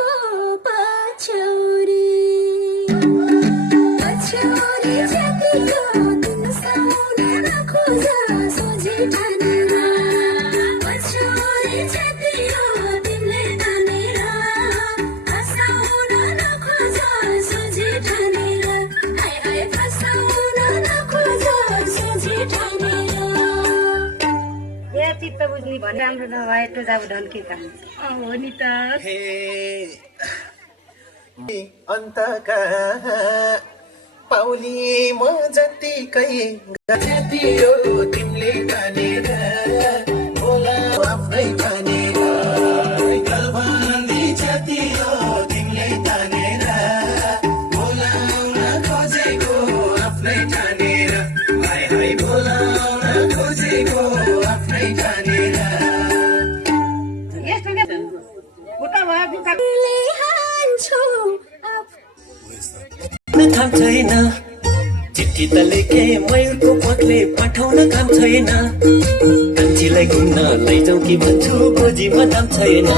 को पछौरी पछौरी जतिको तिम्रो साउन नखोज सोझी ठानेर पछौरी जतिको तिमीले तानेर फसाउन नखोज सोझी ठानेर हाय हाय फसाउन नखोज सोझी ठानेर चित्त बुझ्ने भने राम्रो नभए त जाऊ ढल्के काम हो नि त हे अन्तका पाउली म जतिकै जतियो तिमीले तानेर होला आफ्नै तानेर गलबानी जतियो तिमीले तानेर बोलाउन खोजेको आफ्नै तानेर हाय हाय बोलाउन खोजेको आफ्नै तानेर काम छैन चिठी त लेखे मयूरको पत्ले पठाउन काम छैन कान्छीलाई घुम्न लैजाउँ कि भन्छु गोजीमा दाम छैन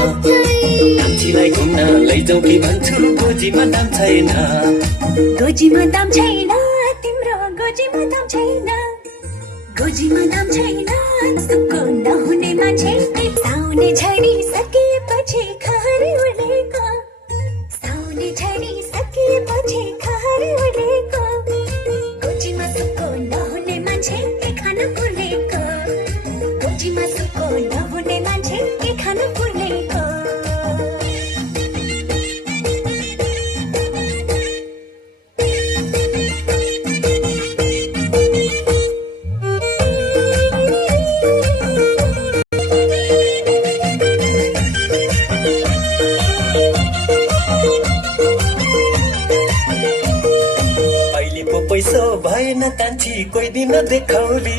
कान्छीलाई घुम्न लैजाउँ कि भन्छु गोजीमा दाम छैन गोजीमा दाम छैन तिम्रो गोजीमा दाम छैन गोजीमा दाम छैन सुक्को नहुने मान्छे साउने झरी सकेपछि खहर उडेको साउने झरी सकेपछि खहर उडेको गोजीमा सुक्को नहुने मान्छे के खान पुलेको गोजीमा सुक्को नहुने मान्छे के खान पुलेको पैसो भएन कान्छी कोही दिन देखाउली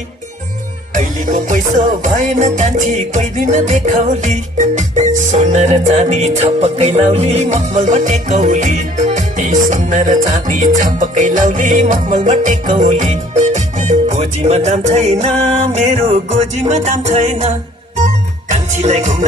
अहिलेको पैसो भएन कान्छी कोही दिन देखाउली सोना र चाँदी छपक्कै लाउली मखमलमा टेकौली ए सोना र चाँदी छपक्कै लाउली मखमलमा टेकौली गोजीमा दाम छैन मेरो गोजीमा दाम छैन कान्छीलाई घुम्न